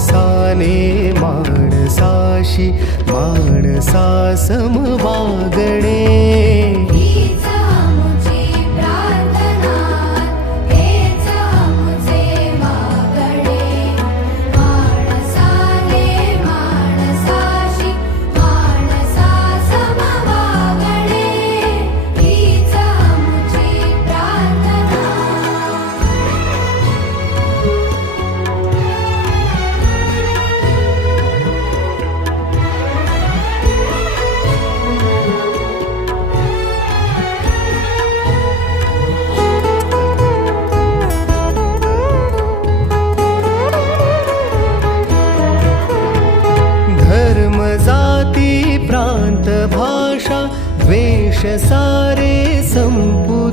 माणसाने माणसाशी माणसा सम वागणे. हीच आमुची प्रार्थना, हेच आमुचे मागणे. माणसाने माणसाशी माणसा सम वागणे. हीच आमुची प्रार्थना. धर्म जाती प्रांत भाषा द्वेष सारे संपू